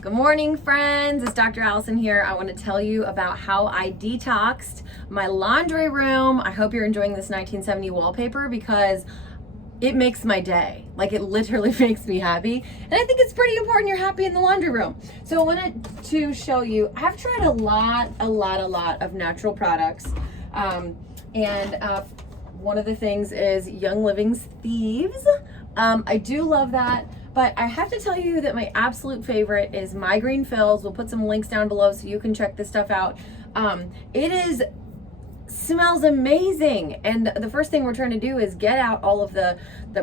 Good morning, friends. It's Dr. Allison here. I want to tell you about how I detoxed my laundry room. I hope you're enjoying this 1970 wallpaper because it makes my day. Like, it literally makes me happy. And I think it's pretty important you're happy in the laundry room. So I wanted to show you, I've tried a lot of natural products. One of the things is Young Living's Thieves. I do love that. But I have to tell you that my absolute favorite is Migraine Fills. We'll put some links down below so you can check this stuff out. Smells amazing. And the first thing we're trying to do is get out all of the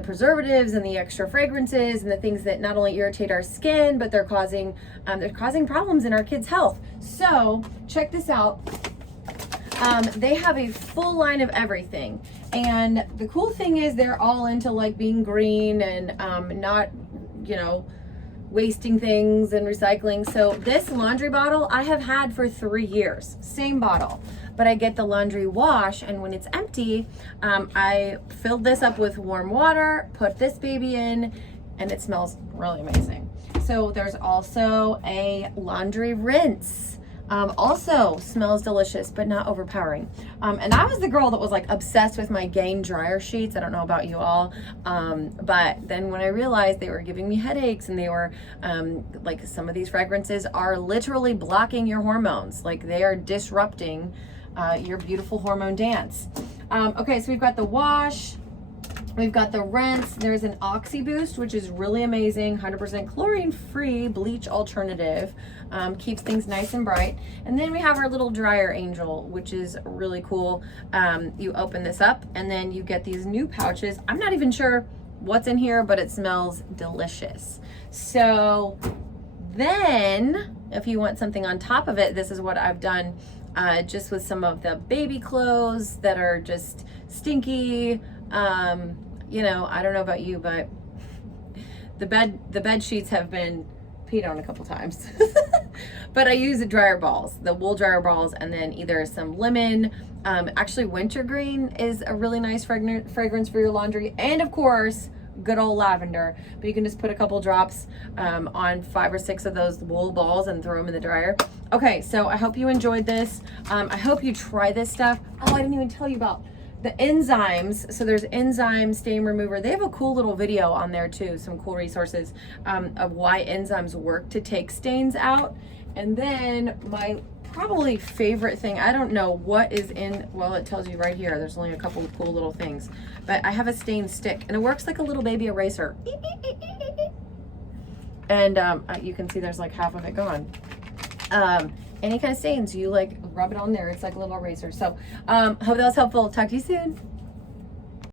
preservatives and the extra fragrances and the things that not only irritate our skin, but they're causing problems in our kids' health. So check this out. They have a full line of everything. And the cool thing is they're all into like being green and not, wasting things and recycling. So this laundry bottle I have had for 3 years, same bottle, but I get the laundry wash, and when it's empty, I filled this up with warm water, put this baby in, and it smells really amazing. So there's also a laundry rinse. Also smells delicious, but not overpowering. And I was the girl that was like obsessed with my Gain dryer sheets. I don't know about you all. But then when I realized they were giving me headaches and they were, like some of these fragrances are literally blocking your hormones. Like they are disrupting, your beautiful hormone dance. Okay, so we've got the wash. We've got the rinse. There's an Oxy Boost, which is really amazing. 100% chlorine-free bleach alternative. Keeps things nice and bright. And then we have our little dryer angel, which is really cool. You open this up and then you get these new pouches. I'm not even sure what's in here, but it smells delicious. So then if you want something on top of it, this is what I've done just with some of the baby clothes that are just stinky. I don't know about you, but the bed sheets have been peed on a couple times. But I use the dryer balls, the wool dryer balls, and then either some lemon. Actually, wintergreen is a really nice fragrance for your laundry, and of course, good old lavender. But you can just put a couple drops on 5 or 6 of those wool balls and throw them in the dryer. Okay, so I hope you enjoyed this. I hope you try this stuff. Oh, I didn't even tell you about the Enzymes. So there's Enzyme Stain Remover. They have a cool little video on there too, some cool resources of why enzymes work to take stains out. And then my probably favorite thing, I don't know what is in, well, it tells you right here, there's only a couple of cool little things, but I have a stain stick and it works like a little baby eraser. And you can see there's like half of it gone. Any kind of stains, you like rub it on there, it's like a little eraser. So hope that was helpful. Talk to you soon.